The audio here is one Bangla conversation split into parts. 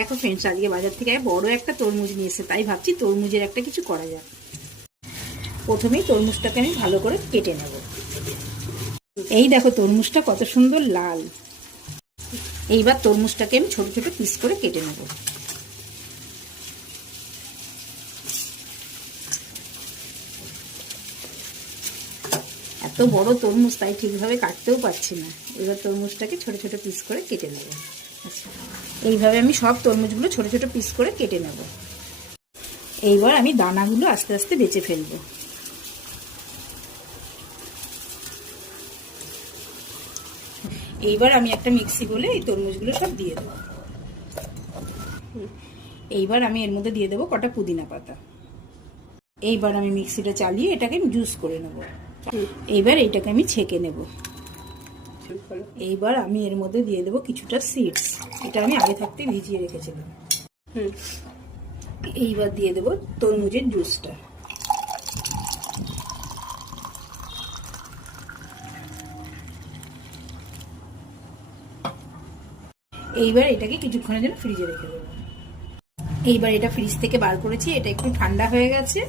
দেখো ফ্রেন্ডস, আজকে বাজার থেকে বড় একটা তরমুজ নিয়ে এসে, তাই ভাবছি তরমুজের একটা কিছু করা যাক। প্রথমেই তরমুজটাকে আমি ভালো করে কেটে নেব। এই দেখো তরমুজটা কত সুন্দর লাল। এইবার তরমুজটাকে আমি ছোট ছোট পিস করে কেটে নেব। এত বড় তরমুজ, তাই ঠিকভাবে কাটতেও পারছি না। এবার তরমুজটাকে ছোট ছোট পিস করে কেটে নেব। আচ্ছা, এইভাবে আমি সব তরমুজগুলো ছোট ছোট পিস করে কেটে নেব। এইবার আমি দানাগুলো আস্তে আস্তে বেছে ফেলবো। এইবার আমি একটা মিক্সি বলে এই তরমুজগুলো সব দিয়ে দেবো। এইবার আমি এর মধ্যে দিয়ে দেবো কটা পুদিনা পাতা। এইবার আমি মিক্সিটা চালিয়ে এটাকে জুস করে নেব। এইবার এইটাকে আমি ছেঁকে নেব। এইবার আমি এর মধ্যে দিয়ে দেবো কিছুটা সিডস। এটা আমি আগে থাকতে ভিজিয়ে রেখেছিলাম। এইবার দিয়ে দেবো তরমুজের জুসটা। এইবার এটাকে কিছুক্ষণের জন্য ফ্রিজে রেখে দেবো। এইবার এটা ফ্রিজ থেকে বার করেছি, এটা একটু ঠান্ডা হয়ে গেছে।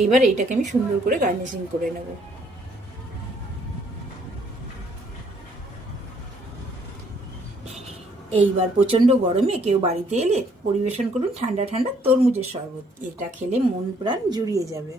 এইবার এটাকে আমি সুন্দর করে গার্নিশিং করে নেব। এইবার প্রচন্ড গরমে কেউ বাড়িতে এলে পরিবেশন করুন ঠান্ডা ঠান্ডা তরমুজের শরবত। এটা খেলে মন প্রাণ জুড়িয়ে যাবে।